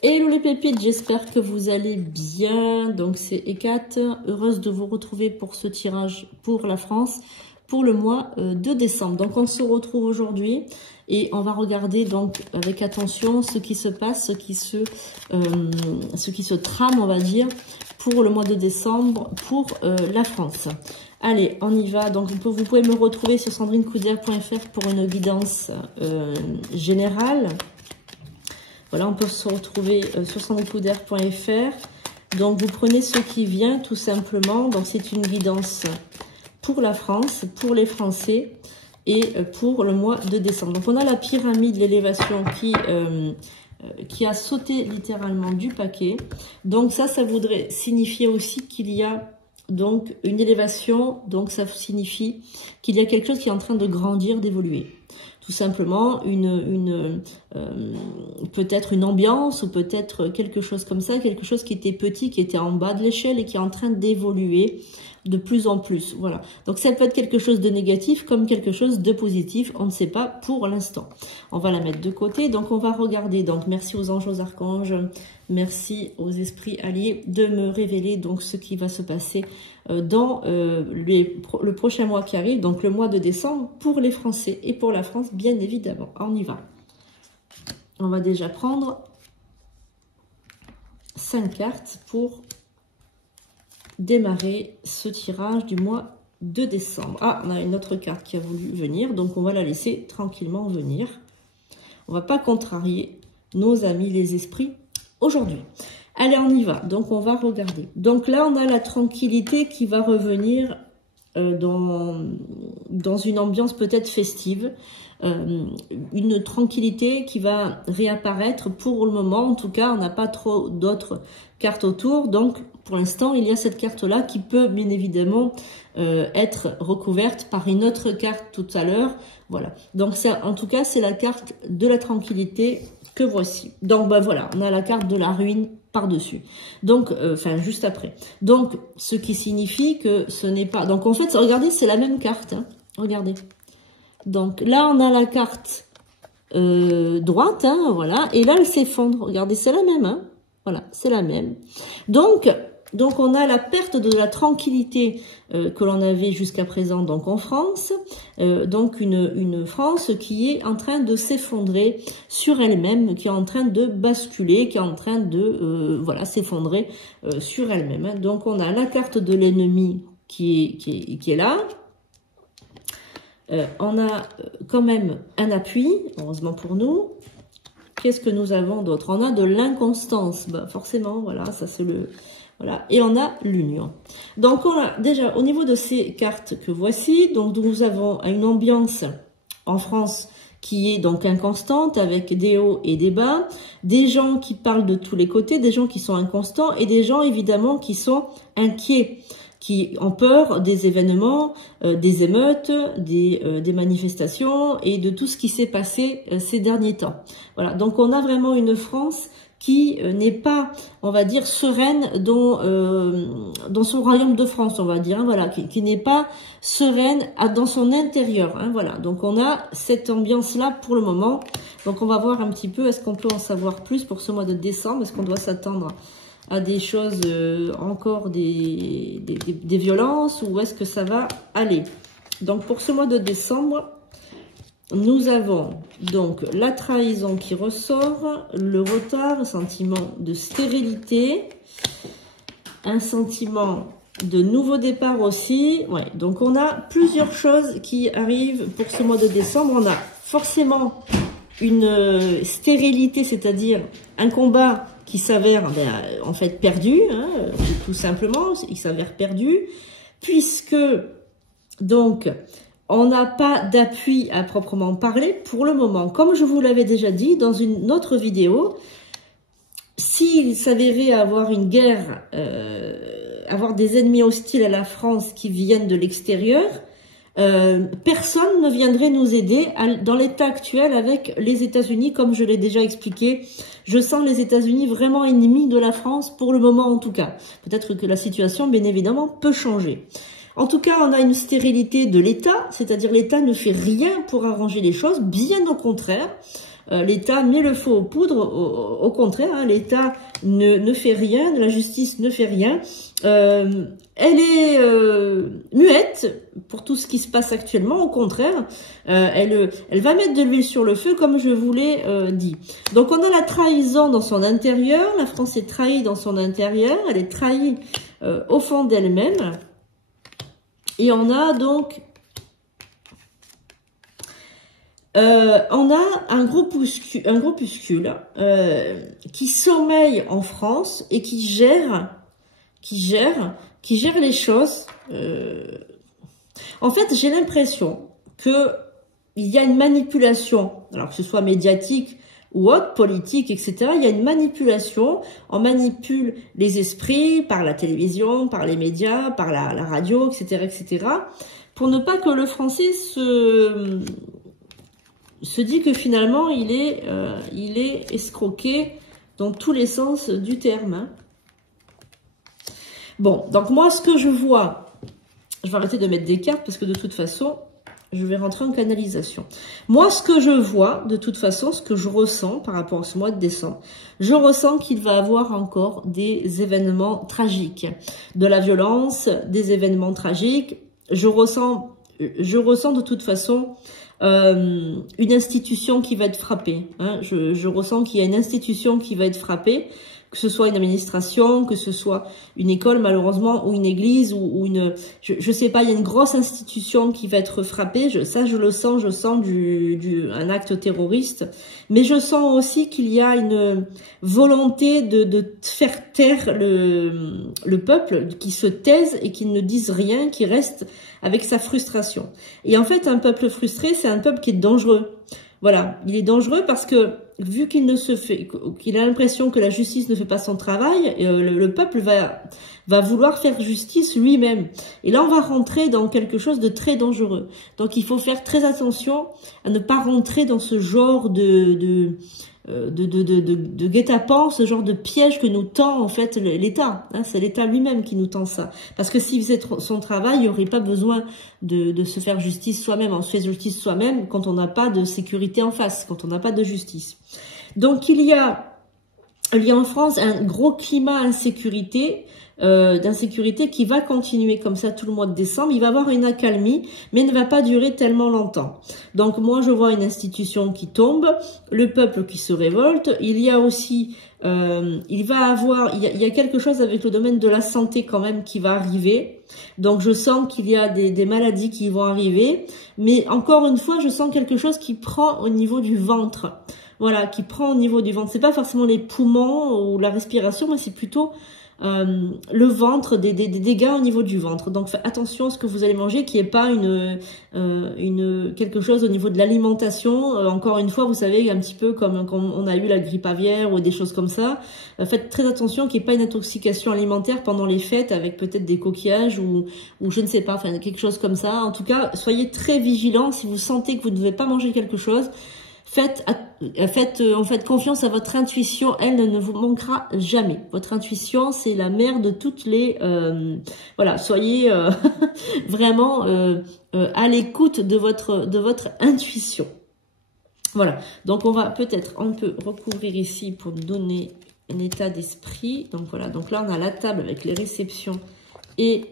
Hello les pépites, j'espère que vous allez bien. Donc c'est Hécate, heureuse de vous retrouver pour ce tirage pour la France pour le mois de décembre. Donc on se retrouve aujourd'hui et on va regarder donc avec attention ce qui se passe, ce qui se trame, on va dire, pour le mois de décembre pour la France. Allez, on y va. Donc vous pouvez me retrouver sur sandrinecouder.fr pour une guidance générale. Voilà, on peut se retrouver sur sandrinecouder.fr. Donc, vous prenez ce qui vient, tout simplement. Donc, c'est une guidance pour la France, pour les Français et pour le mois de décembre. Donc, on a la pyramide, l'élévation qui a sauté littéralement du paquet. Donc, ça voudrait signifier aussi qu'il y a donc une élévation. Donc, ça signifie qu'il y a quelque chose qui est en train de grandir, d'évoluer. Tout simplement peut-être une ambiance ou peut-être quelque chose comme ça, quelque chose qui était petit, qui était en bas de l'échelle et qui est en train d'évoluer de plus en plus. Voilà. Donc ça peut être quelque chose de négatif comme quelque chose de positif, on ne sait pas pour l'instant. On va la mettre de côté. Donc on va regarder. Donc merci aux anges, aux archanges, merci aux esprits alliés de me révéler donc ce qui va se passer dans le prochain mois qui arrive, donc le mois de décembre pour les Français et pour la France, bien évidemment. On y va. On va déjà prendre 5 cartes pour démarrer ce tirage du mois de décembre. Ah, on a une autre carte qui a voulu venir, donc on va la laisser tranquillement venir. On va pas contrarier nos amis les esprits aujourd'hui. Allez, on y va. Donc, on va regarder. Donc là, on a la tranquillité qui va revenir dans une ambiance peut-être festive. Une tranquillité qui va réapparaître pour le moment. En tout cas, on n'a pas trop d'autres cartes autour. Donc, pour l'instant, il y a cette carte-là qui peut bien évidemment être recouverte par une autre carte tout à l'heure. Voilà. Donc, en tout cas, c'est la carte de la tranquillité que voici. Donc, ben voilà, on a la carte de la ruine par-dessus. Donc, enfin, juste après. Donc, ce qui signifie que ce n'est pas... Donc, en fait, regardez, c'est la même carte. Hein. Regardez. Donc, là, on a la carte droite, hein, voilà. Et là, elle s'effondre. Regardez, c'est la même. Hein. Voilà, c'est la même. Donc, on a la perte de la tranquillité que l'on avait jusqu'à présent donc en France. Donc, une France qui est en train de s'effondrer sur elle-même, qui est en train de basculer, qui est en train de voilà, s'effondrer sur elle-même. Hein. Donc, on a la carte de l'ennemi qui est là. On a quand même un appui, heureusement pour nous. Qu'est-ce que nous avons d'autre? On a de l'inconstance. Bah, forcément, voilà, ça c'est le... Voilà, et on a l'union. Donc, on a déjà, au niveau de ces cartes que voici, donc nous avons une ambiance en France qui est donc inconstante, avec des hauts et des bas, des gens qui parlent de tous les côtés, des gens qui sont inconstants, et des gens, évidemment, qui sont inquiets, qui ont peur des événements, des émeutes, des manifestations, et de tout ce qui s'est passé ces derniers temps. Voilà, donc on a vraiment une France qui n'est pas, on va dire, sereine dans son royaume de France, on va dire, hein, voilà, qui n'est pas sereine dans son intérieur, hein, voilà. Donc on a cette ambiance-là pour le moment. Donc on va voir un petit peu, est-ce qu'on peut en savoir plus pour ce mois de décembre? Est-ce qu'on doit s'attendre à des choses, encore des violences, ou est-ce que ça va aller? Donc pour ce mois de décembre, nous avons donc la trahison qui ressort, le retard, un sentiment de stérilité, un sentiment de nouveau départ aussi. Ouais, donc on a plusieurs choses qui arrivent pour ce mois de décembre. On a forcément une stérilité, c'est-à-dire un combat qui s'avère en fait perdu, hein, tout simplement, il s'avère perdu, puisque donc on n'a pas d'appui à proprement parler pour le moment. Comme je vous l'avais déjà dit dans une autre vidéo, s'il s'avérait avoir une guerre, avoir des ennemis hostiles à la France qui viennent de l'extérieur, personne ne viendrait nous aider dans l'état actuel avec les États-Unis, comme je l'ai déjà expliqué. Je sens les États-Unis vraiment ennemis de la France pour le moment en tout cas. Peut-être que la situation, bien évidemment, peut changer. En tout cas, on a une stérilité de l'État, c'est-à-dire l'État ne fait rien pour arranger les choses, bien au contraire. l'État met le feu aux poudres. Au contraire, hein, l'État ne fait rien, la justice ne fait rien. Elle est muette pour tout ce qui se passe actuellement. Au contraire, elle va mettre de l'huile sur le feu, comme je vous l'ai dit. Donc on a la trahison dans son intérieur. La France est trahie dans son intérieur. Elle est trahie au fond d'elle-même. Et on a donc on a un groupuscule qui sommeille en France et qui gère les choses. En fait, j'ai l'impression que il y a une manipulation, alors que ce soit médiatique ou autre, politique, etc. Il y a une manipulation. On manipule les esprits par la télévision, par les médias, par la radio, etc., etc. Pour ne pas que le français se dit que finalement il est escroqué dans tous les sens du terme. Hein. Bon, donc moi ce que je vois, je vais arrêter de mettre des cartes parce que de toute façon je vais rentrer en canalisation. Moi ce que je vois, de toute façon, ce que je ressens par rapport à ce mois de décembre, je ressens qu'il va y avoir encore des événements tragiques, de la violence, des événements tragiques. Je ressens de toute façon une institution qui va être frappée. Hein. Je ressens qu'il y a une institution qui va être frappée, que ce soit une administration, que ce soit une école malheureusement, ou une église, ou une... Je sais pas, il y a une grosse institution qui va être frappée. Ça, je le sens, je sens un acte terroriste. Mais je sens aussi qu'il y a une volonté de faire taire le peuple, qui se taise et qui ne dise rien, qui reste avec sa frustration. Et en fait, un peuple frustré, c'est un peuple qui est dangereux. Voilà, il est dangereux parce que vu qu'il a l'impression que la justice ne fait pas son travail, le peuple va vouloir faire justice lui-même. Et là, on va rentrer dans quelque chose de très dangereux. Donc, il faut faire très attention à ne pas rentrer dans ce genre de guet-apens, ce genre de piège que nous tend en fait l'État. Hein, c'est l'État lui-même qui nous tend ça. Parce que s'il faisait son travail, il n'y aurait pas besoin de se faire justice soi-même. On se fait justice soi-même quand on n'a pas de sécurité en face, quand on n'a pas de justice. Donc il y a en France un gros climat d'insécurité qui va continuer comme ça tout le mois de décembre. Il va y avoir une accalmie, mais ne va pas durer tellement longtemps. Donc moi je vois une institution qui tombe, le peuple qui se révolte. Il y a aussi, il y a quelque chose avec le domaine de la santé quand même qui va arriver. Donc je sens qu'il y a des maladies qui vont arriver, mais encore une fois je sens quelque chose qui prend au niveau du ventre. Voilà, qui prend au niveau du ventre. C'est pas forcément les poumons ou la respiration, mais c'est plutôt le ventre, des dégâts au niveau du ventre. Donc faites attention à ce que vous allez manger, qui est pas quelque chose au niveau de l'alimentation. Encore une fois, vous savez, un petit peu comme quand on a eu la grippe aviaire ou des choses comme ça. Faites très attention qu'il n'y ait pas une intoxication alimentaire pendant les fêtes avec peut-être des coquillages ou je ne sais pas, enfin quelque chose comme ça. En tout cas, soyez très vigilants si vous sentez que vous ne devez pas manger quelque chose. Faites en fait confiance à votre intuition, elle ne vous manquera jamais. Votre intuition, c'est la mère de toutes les... voilà, soyez vraiment à l'écoute de votre intuition. Voilà, donc on peut recouvrir ici pour nous donner un état d'esprit. Donc voilà, donc là on a la table avec les réceptions et...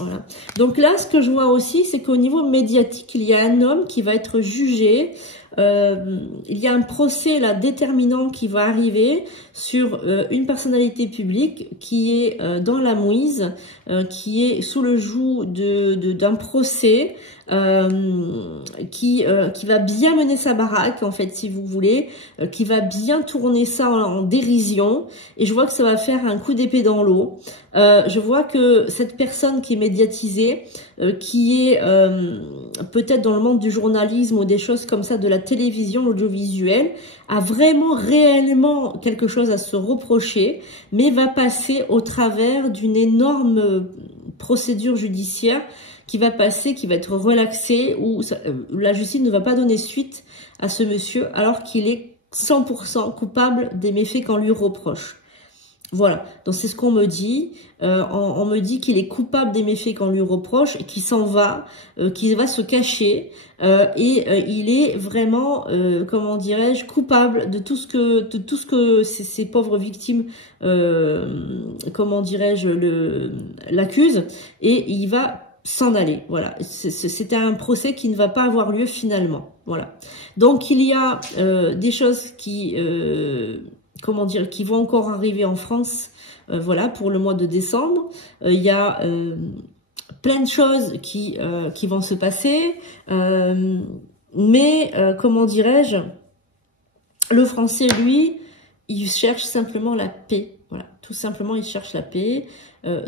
voilà. Donc là, ce que je vois aussi, c'est qu'au niveau médiatique, il y a un homme qui va être jugé. Il y a un procès là déterminant qui va arriver sur une personnalité publique qui est dans la mouise, qui est sous le joug d'un procès, qui va bien mener sa baraque en fait, si vous voulez, qui va bien tourner ça en dérision. Et je vois que ça va faire un coup d'épée dans l'eau. Je vois que cette personne qui est médiatisée, qui est peut-être dans le monde du journalisme ou des choses comme ça, de la télévision, l'audiovisuel, a vraiment réellement quelque chose à se reprocher, mais va passer au travers d'une énorme procédure judiciaire qui va être relaxée, où la justice ne va pas donner suite à ce monsieur alors qu'il est 100% coupable des méfaits qu'on lui reproche. Voilà, donc c'est ce qu'on me dit. On me dit qu'il est coupable des méfaits qu'on lui reproche et qu'il s'en va, qu'il va se cacher il est vraiment, comment dirais-je, coupable de tout ce que ces pauvres victimes, comment dirais-je, l'accusent et il va s'en aller. Voilà, c'est un procès qui ne va pas avoir lieu finalement. Voilà, donc il y a des choses qui comment dire, qui vont encore arriver en France, voilà, pour le mois de décembre. Il y a plein de choses qui vont se passer, mais comment dirais-je, le Français, lui, il cherche simplement la paix. Voilà, tout simplement, il cherche la paix.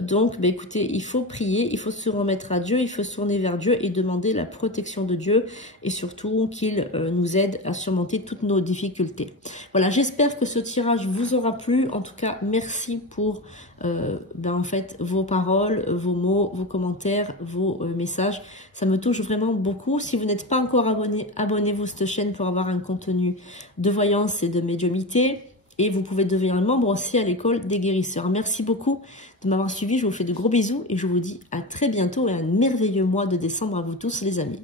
Donc, bah, écoutez, il faut prier, il faut se remettre à Dieu, il faut se tourner vers Dieu et demander la protection de Dieu et surtout qu'il nous aide à surmonter toutes nos difficultés. Voilà, j'espère que ce tirage vous aura plu. En tout cas, merci pour en fait vos paroles, vos mots, vos commentaires, vos messages. Ça me touche vraiment beaucoup. Si vous n'êtes pas encore abonné, abonnez-vous à cette chaîne pour avoir un contenu de voyance et de médiumnité. Et vous pouvez devenir membre aussi à l'école des guérisseurs. Merci beaucoup de m'avoir suivi. Je vous fais de gros bisous et je vous dis à très bientôt et un merveilleux mois de décembre à vous tous les amis.